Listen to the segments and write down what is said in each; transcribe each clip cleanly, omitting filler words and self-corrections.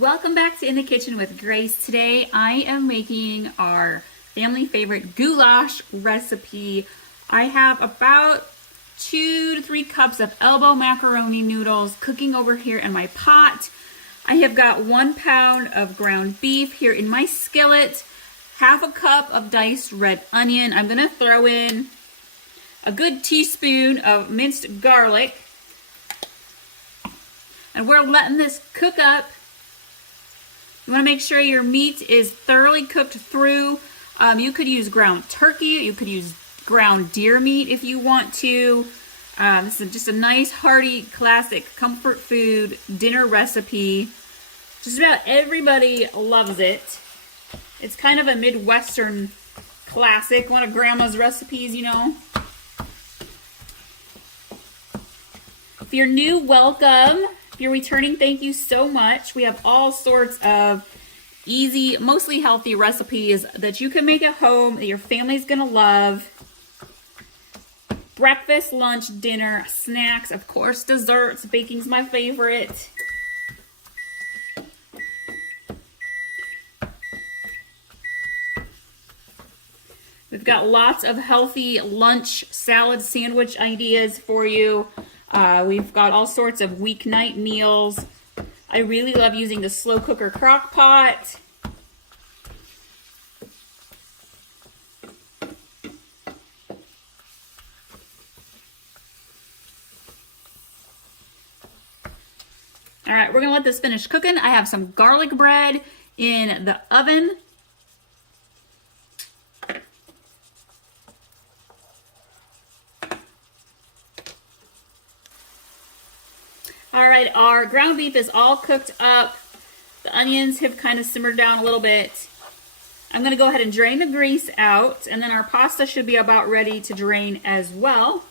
Welcome back to In the Kitchen with Grace. Today I am making our family favorite goulash recipe. I have about 2 to 3 cups of elbow macaroni noodles cooking over here in my pot. I have got 1 pound of ground beef here in my skillet, half a cup of diced red onion. I'm gonna throw in a good teaspoon of minced garlic, and we're letting this cook up. You want to make sure your meat is thoroughly cooked through. You could use ground turkey, you could use ground deer meat if you want to. This is just a nice, hearty, classic comfort food dinner recipe. Just about everybody loves it. It's kind of a Midwestern classic, one of Grandma's recipes, you know. If you're new, welcome. If you're returning, thank you so much. We have all sorts of easy, mostly healthy recipes that you can make at home that your family's gonna love. Breakfast, lunch, dinner, snacks, of course, desserts. Baking's my favorite. We've got lots of healthy lunch, salad, sandwich ideas for you. We've got all sorts of weeknight meals. I really love using the slow cooker crock pot. All right, we're gonna let this finish cooking. I have some garlic bread in the oven. All right, our ground beef is all cooked up. The onions have kind of simmered down a little bit. I'm gonna go ahead and drain the grease out, and then our pasta should be about ready to drain as well.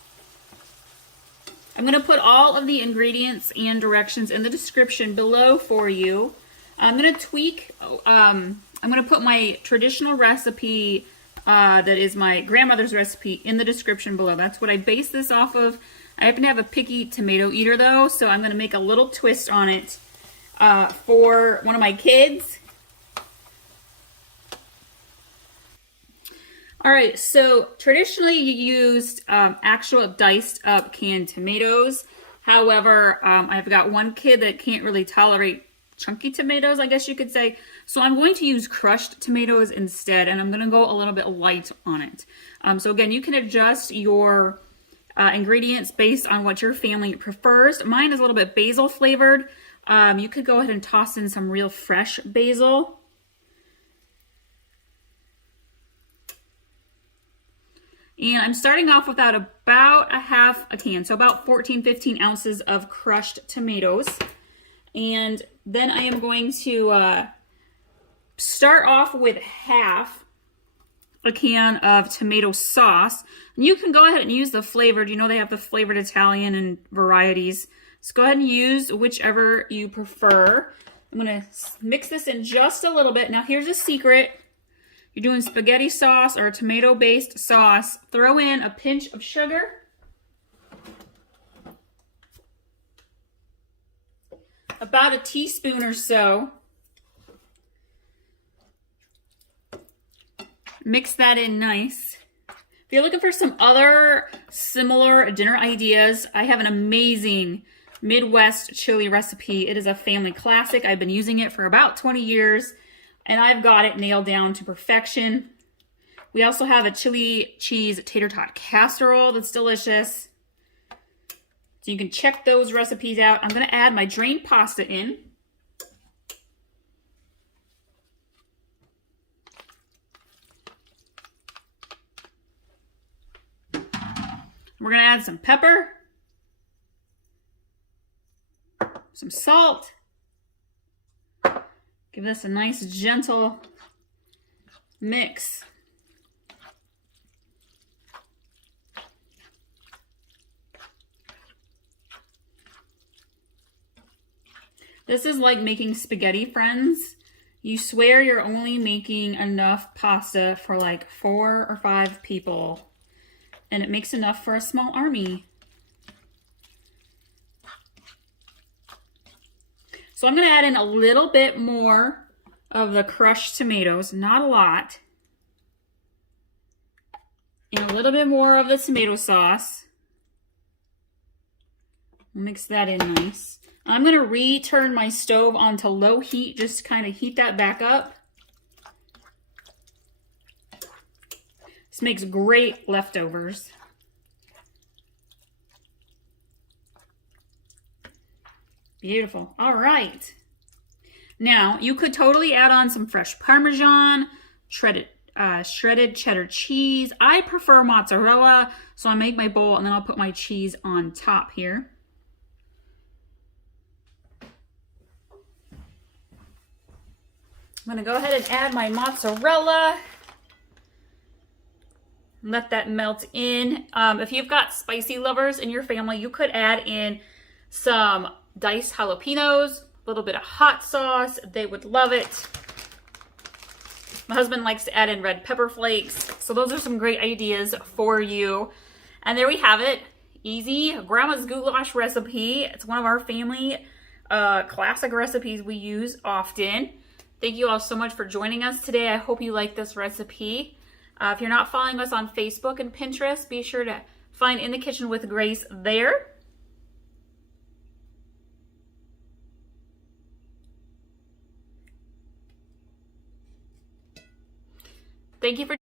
I'm gonna put all of the ingredients and directions in the description below for you. I'm gonna tweak, I'm gonna put my traditional recipe that is my grandmother's recipe in the description below. That's what I base this off of. I happen to have a picky tomato eater though, so I'm gonna make a little twist on it for one of my kids. All right, so traditionally you used actual diced up canned tomatoes. However, I've got one kid that can't really tolerate chunky tomatoes, I guess you could say. So I'm going to use crushed tomatoes instead, and I'm gonna go a little bit light on it. So again, you can adjust your ingredients based on what your family prefers. Mine is a little bit basil flavored. You could go ahead and toss in some real fresh basil. And I'm starting off with about a half a can, so about 14-15 ounces of crushed tomatoes. And then I am going to start off with half a can of tomato sauce. And you can go ahead and use the flavored, you know they have the flavored Italian and varieties. So go ahead and use whichever you prefer. I'm gonna mix this in just a little bit. Now here's a secret. You're doing spaghetti sauce or a tomato-based sauce, throw in a pinch of sugar. About a teaspoon or so. Mix that in nice. If you're looking for some other similar dinner ideas, I have an amazing Midwest chili recipe. It is a family classic. I've been using it for about 20 years, and I've got it nailed down to perfection. We also have a chili cheese tater tot casserole that's delicious. So you can check those recipes out. I'm gonna add my drained pasta in. We're gonna add some pepper, some salt. Give this a nice gentle mix. This is like making spaghetti, friends. You swear you're only making enough pasta for like 4 or 5 people, and it makes enough for a small army. So I'm going to add in a little bit more of the crushed tomatoes, not a lot. And a little bit more of the tomato sauce. Mix that in nice. I'm going to return my stove onto low heat, just to kind of heat that back up. This makes great leftovers. Beautiful. All right. Now, you could totally add on some fresh Parmesan, shredded cheddar cheese. I prefer mozzarella, so I make my bowl and then I'll put my cheese on top here. I'm going to go ahead and add my mozzarella. Let that melt in. If you've got spicy lovers in your family, you could add in some diced jalapenos, a little bit of hot sauce. They would love it. My husband likes to add in red pepper flakes. So those are some great ideas for you. And there we have it. Easy Grandma's Goulash Recipe. It's one of our family classic recipes we use often. Thank you all so much for joining us today. I hope you like this recipe. If you're not following us on Facebook and Pinterest, be sure to find In the Kitchen with Grace there. Thank you for